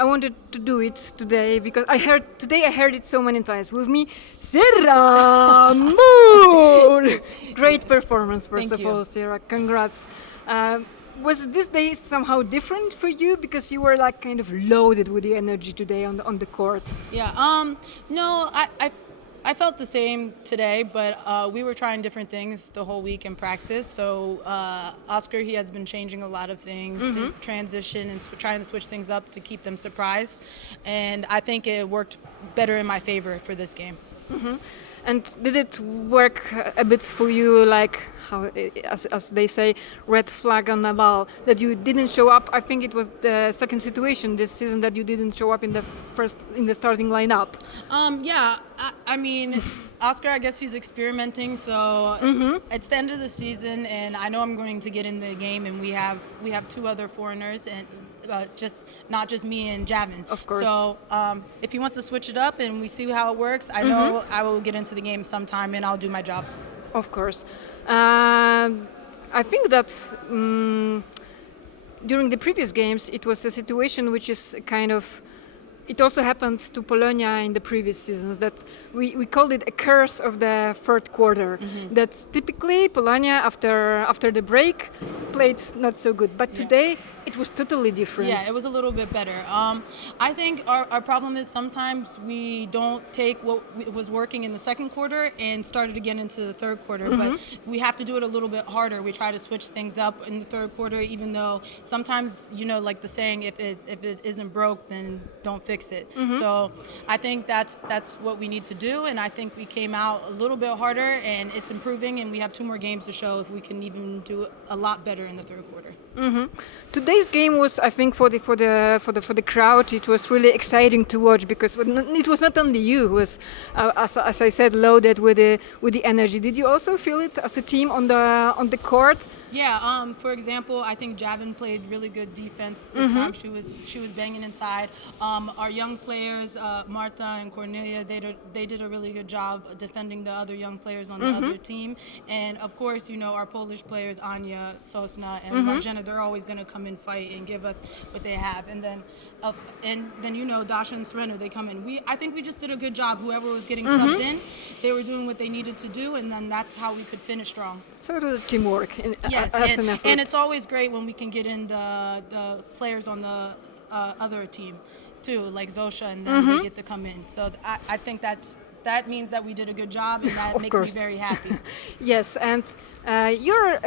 I wanted to do it today because I heard it so many times. With me, Sarah Moore. Great performance, first Thank of you. all, Sarah. Congrats. Was this day somehow different for you because you were like kind of loaded with the energy today on the court? Yeah. No, I felt the same today, but we were trying different things the whole week in practice. So Oscar, he has been changing a lot of things, in transition and trying to switch things up to keep them surprised. And I think it worked better in my favor for this game. And did it work a bit for you, like how, as they say, red flag on the ball, that you didn't show up? I think it was the second situation this season that you didn't show up in the starting lineup. Yeah, I mean, Oscar, I guess he's experimenting. So it's the end of the season, and I know I'm going to get in the game, and we have two other foreigners, and not just me and Javin. Of course. So if he wants to switch it up and we see how it works, I know I will get into the game sometime, and I'll do my job. Of course. I think that during the previous games, it was a situation which is kind of. It also happened to Polonia in the previous seasons that we called it a curse of the third quarter. That typically Polonia after the break played not so good, but today it was totally different. Yeah, it was a little bit better. I think our problem is sometimes we don't take what was working in the second quarter and start it again into the third quarter, but we have to do it a little bit harder. We try to switch things up in the third quarter, even though sometimes, like the saying, if it isn't broke, then don't fix it. So I think that's what we need to do, and I think we came out a little bit harder, and it's improving, and we have two more games to show if we can even do a lot better in the third quarter. Today's game was, I think, for the crowd, it was really exciting to watch because it was not only you who was, as I said, loaded with the energy. Did you also feel it as a team on the court? Yeah. For example, I think Javin played really good defense this time. She was banging inside. Our young players, Marta and Cornelia, they did a really good job defending the other young players on the other team. And of course, our Polish players, Anya, Sosna, and Marjana, they're always going to come and fight and give us what they have. And then Dasha and Serena, they come in. I think we just did a good job. Whoever was getting subbed in, they were doing what they needed to do, and then that's how we could finish strong. So it was teamwork. Yes, as an effort. and it's always great when we can get in the players on the other team too, like Zosha, and then they get to come in. So I think that means that we did a good job, and that makes me very happy. Yes, and you're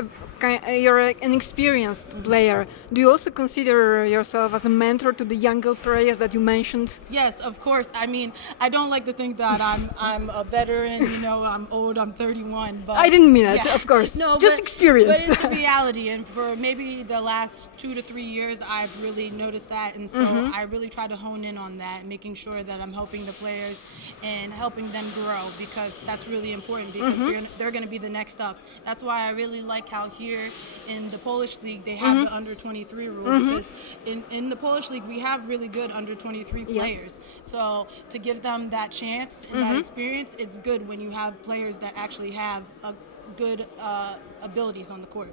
an experienced player. Do you also consider yourself as a mentor to the younger players that you mentioned? Yes, of course. I mean, I don't like to think that I'm a veteran. I'm old. I'm 31. But I didn't mean it, of course. No, just experience. But it's a reality, and for maybe the last 2 to 3 years, I've really noticed that, and so I really try to hone in on that, making sure that I'm helping the players and helping them grow, because that's really important, because they're going to be the next up. That's why I really like how here in the Polish league they have the under 23 rule, because in the Polish league we have really good under 23 players. So to give them that chance and that experience, it's good when you have players that actually have a good abilities on the court.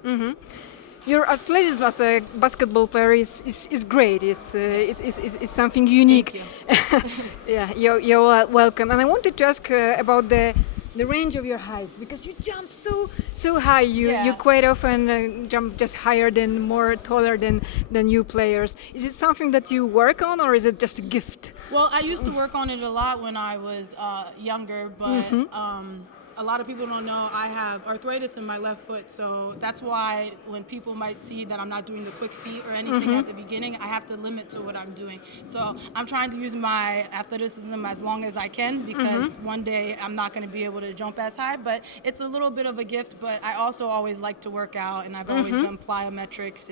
Your athleticism as a basketball player is great. Is something unique. Thank you. Yeah, you're welcome. And I wanted to ask about the range of your heights, because you jump so high. You quite often jump just higher than more taller than you players. Is it something that you work on, or is it just a gift? Well, I used to work on it a lot when I was younger, but a lot of people don't know I have arthritis in my left foot, so that's why when people might see that I'm not doing the quick feet or anything at the beginning, I have to limit to what I'm doing. So I'm trying to use my athleticism as long as I can, because one day I'm not going to be able to jump as high, but it's a little bit of a gift. But I also always like to work out, and I've always done plyometrics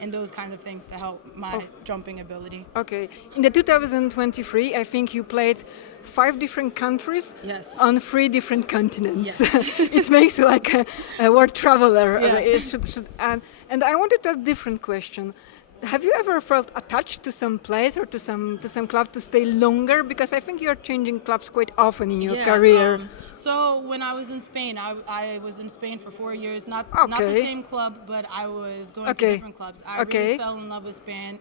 and those kinds of things to help my jumping ability. Okay. In the 2023, I think you played 5 different countries on 3 different continents. Yes. It makes you like a world traveler. Yeah. And I wanted to ask a different question. have you ever felt attached to some place or to some club to stay longer? Because I think you're changing clubs quite often in your career. So when I was in Spain, I was in Spain for 4 years. Not the same club, but I was going to different clubs. I really fell in love with Spain.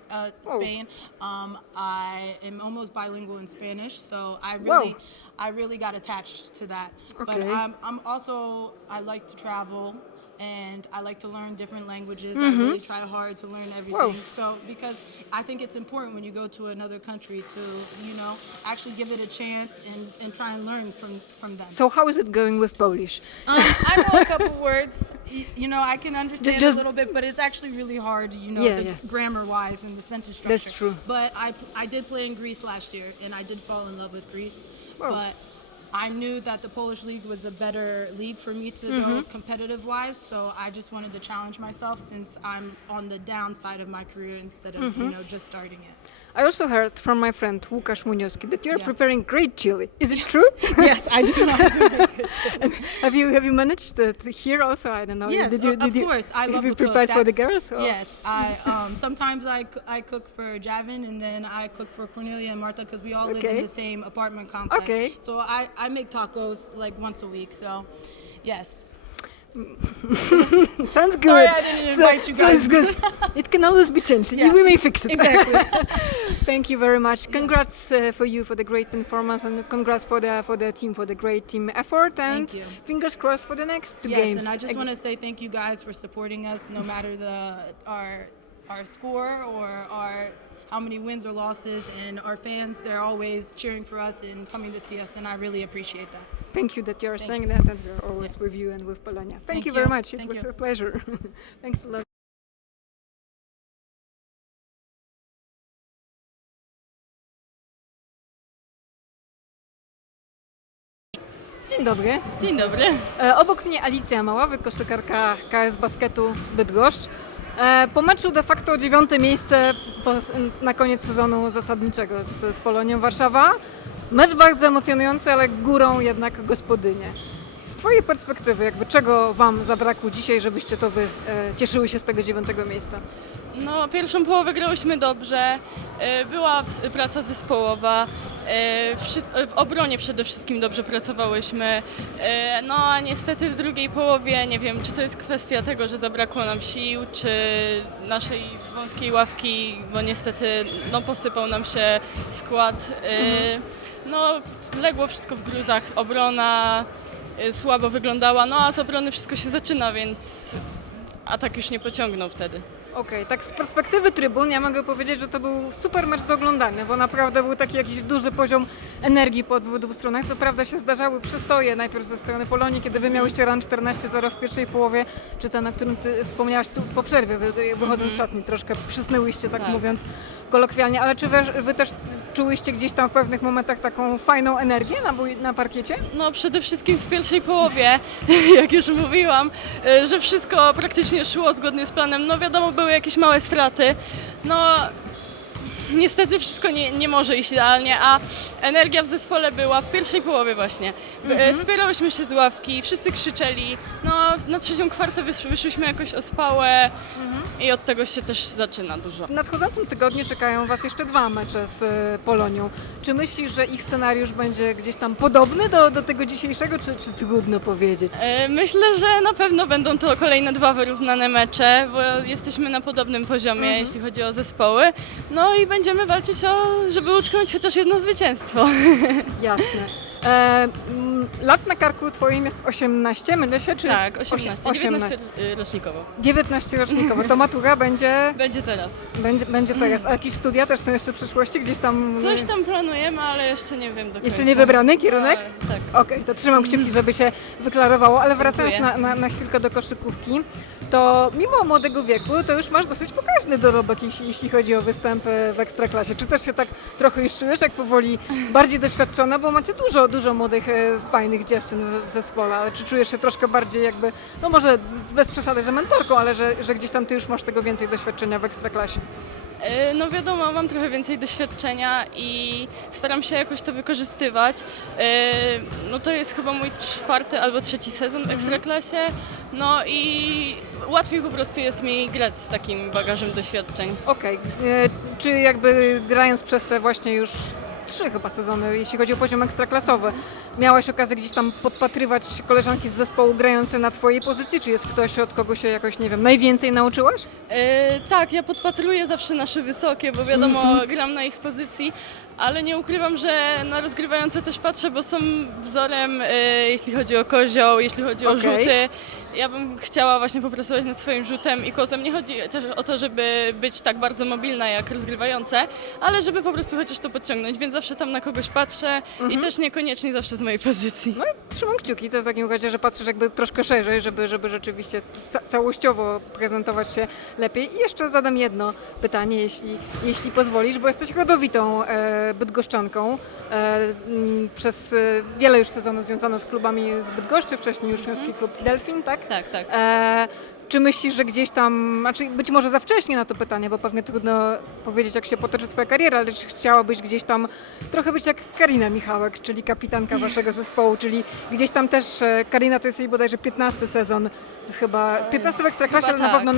I am almost bilingual in Spanish, so I really got attached to that. But I'm also, I like to travel. And I like to learn different languages. I really try hard to learn everything. So because I think it's important when you go to another country to, actually give it a chance and try and learn from them. So how is it going with Polish? I know a couple words. I can understand a little bit, but it's actually really hard, grammar-wise and the sentence structure. That's true. But I did play in Greece last year, and I did fall in love with Greece. But I knew that the Polish league was a better league for me to go competitive-wise, so I just wanted to challenge myself since I'm on the downside of my career instead of, just starting it. I also heard from my friend Łukasz Munioski that you're preparing great chili. Is it true? Yes, I do know how to make good chili. Have you managed that here also? I don't know. Yes, of course. I love to cook. Prepared for the girls? Or? Yes, I sometimes I cook for Javin and then I cook for Cornelia and Marta because we all live in the same apartment complex. Okay. So I make tacos like once a week. So, yes. Sounds good. Sorry, I didn't invite you guys. Sounds good. It can always be changed. Yeah. We may fix it. Exactly. Thank you very much. Congrats for you for the great performance, and congrats for the team for the great team effort. And thank you. Fingers crossed for the next two yes, games. And I just want to say thank you guys for supporting us, no matter our score or how many wins or losses, and our fans, they're always cheering for us and coming to see us, and I really appreciate that. Thank you that you're saying that, and we're always with you and with Polonia. Thank you very much. It was a pleasure. Thanks a lot. Dzień dobry. Dzień dobry. Obok mnie Alicja Maławy, koszykarka KS Basketu Bydgoszcz. Po meczu de facto 9. miejsce na koniec sezonu zasadniczego z Polonią Warszawa. Mecz bardzo emocjonujący, ale górą jednak gospodynie. Z Twojej perspektywy, czego Wam zabrakło dzisiaj, żebyście to Wy cieszyły się z tego 9. miejsca? No, pierwszą połowę grałyśmy dobrze, była praca zespołowa, w obronie przede wszystkim dobrze pracowałyśmy, no a niestety w drugiej połowie, nie wiem, czy to jest kwestia tego, że zabrakło nam sił, czy naszej wąskiej ławki, bo niestety posypał nam się skład, legło wszystko w gruzach, obrona słabo wyglądała, a z obrony wszystko się zaczyna, więc atak już nie pociągnął wtedy. Okej, tak z perspektywy trybun ja mogę powiedzieć, że to był super mecz do oglądania, bo naprawdę był taki jakiś duży poziom energii po dwóch stronach. Co prawda się zdarzały przystoje, najpierw ze strony Polonii, kiedy wy miałyście run 14-0 w pierwszej połowie, czy ten, o którym ty wspomniałaś tu po przerwie, wychodząc z szatni, troszkę przysnęłyście, tak mówiąc kolokwialnie, ale czy wy też czułyście gdzieś tam w pewnych momentach taką fajną energię na parkiecie? No przede wszystkim w pierwszej połowie, jak już mówiłam, że wszystko praktycznie szło zgodnie z planem. No wiadomo, były jakieś małe straty. Niestety wszystko nie może iść idealnie, a energia w zespole była w pierwszej połowie właśnie. Wspierałyśmy się z ławki, wszyscy krzyczeli, na trzecią kwartę wyszłyśmy jakoś ospałe i od tego się też zaczyna dużo. W nadchodzącym tygodniu czekają Was jeszcze 2 mecze z Polonią. Czy myślisz, że ich scenariusz będzie gdzieś tam podobny do tego dzisiejszego, czy trudno powiedzieć? Myślę, że na pewno będą to kolejne 2 wyrównane mecze, bo jesteśmy na podobnym poziomie, jeśli chodzi o zespoły. No i będziemy walczyć żeby utknąć chociaż jedno zwycięstwo. Jasne. Lat na karku Twoim jest 18, mylę się? Czy tak, 18. 19 rocznikowo. 19 rocznikowo. To matura będzie... Będzie teraz. Będzie teraz. A jakieś studia też są jeszcze w przyszłości? Gdzieś tam... Coś tam planujemy, ale jeszcze nie wiem do końca. Jeszcze nie wybrany kierunek? Tak. Okej, to trzymam kciuki, żeby się wyklarowało, ale wracając na chwilkę do koszykówki, to mimo młodego wieku, to już masz dosyć pokaźny dorobek, jeśli chodzi o występy w Ekstraklasie. Czy też się tak trochę już czujesz, jak powoli bardziej doświadczona, bo macie dużo młodych, fajnych dziewczyn w zespole, ale czy czujesz się troszkę bardziej może bez przesady, że mentorką, ale że gdzieś tam ty już masz tego więcej doświadczenia w Ekstraklasie? No wiadomo, mam trochę więcej doświadczenia i staram się jakoś to wykorzystywać. To jest chyba mój 4. albo 3. sezon w Ekstraklasie. No i łatwiej po prostu jest mi grać z takim bagażem doświadczeń. Okej. Czy jakby grając przez te właśnie już 3 chyba sezony, jeśli chodzi o poziom ekstraklasowy, miałaś okazję gdzieś tam podpatrywać koleżanki z zespołu grające na twojej pozycji? Czy jest ktoś, od kogo się jakoś, nie wiem, najwięcej nauczyłaś? Tak, ja podpatruję zawsze nasze wysokie, bo wiadomo, gram na ich pozycji, ale nie ukrywam, że na rozgrywające też patrzę, bo są wzorem, jeśli chodzi o kozioł, jeśli chodzi o rzuty. Ja bym chciała właśnie popracować nad swoim rzutem i kozem. Nie chodzi też o to, żeby być tak bardzo mobilna jak rozgrywające, ale żeby po prostu chociaż to podciągnąć, więc zawsze tam na kogoś patrzę i też niekoniecznie zawsze z mojej pozycji. No i trzymam kciuki, to w takim razie, że patrzysz jakby troszkę szerzej, żeby rzeczywiście całościowo prezentować się lepiej. I jeszcze zadam jedno pytanie, jeśli pozwolisz, bo jesteś rodowitą bydgoszczanką. Przez wiele już sezonów związana z klubami z Bydgoszczy, wcześniej uczniowski klub Delfin, tak? Tak, tak. Czy myślisz, że gdzieś tam, znaczy być może za wcześnie na to pytanie, bo pewnie trudno powiedzieć, jak się potoczy twoja kariera, ale czy chciałabyś gdzieś tam trochę być jak Karina Michałek, czyli kapitanka waszego zespołu, czyli gdzieś tam też, Karina to jest jej bodajże 15 sezon, chyba 15 w Ekstraklasie, ale na pewno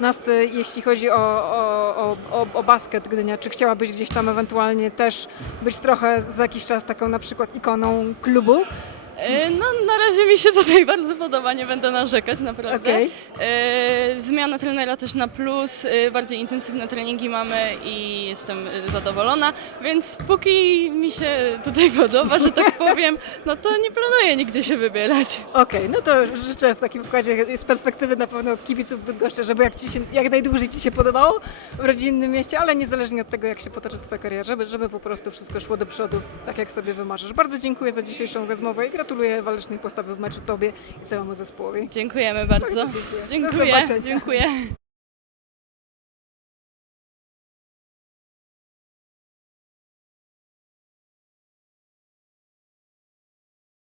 nasty, jeśli chodzi o basket Gdynia. Czy chciałabyś gdzieś tam ewentualnie też być trochę za jakiś czas taką na przykład ikoną klubu? No na razie mi się tutaj bardzo podoba, nie będę narzekać naprawdę. Okay. Zmiana trenera też na plus, bardziej intensywne treningi mamy i jestem zadowolona, więc póki mi się tutaj podoba, że tak powiem, no to nie planuję nigdzie się wybierać. Okej, no to życzę w takim układzie z perspektywy na pewno kibiców Bydgoszczy, żeby jak najdłużej ci się podobało w rodzinnym mieście, ale niezależnie od tego, jak się potoczy twoja kariera, żeby po prostu wszystko szło do przodu, tak jak sobie wymarzysz. Bardzo dziękuję za dzisiejszą rozmowę i gratuluję walecznej postawy w meczu tobie i całemu zespołowi. Dziękujemy bardzo. Dziękuję. Do Dziękuję. zobaczenia. Dziękuję.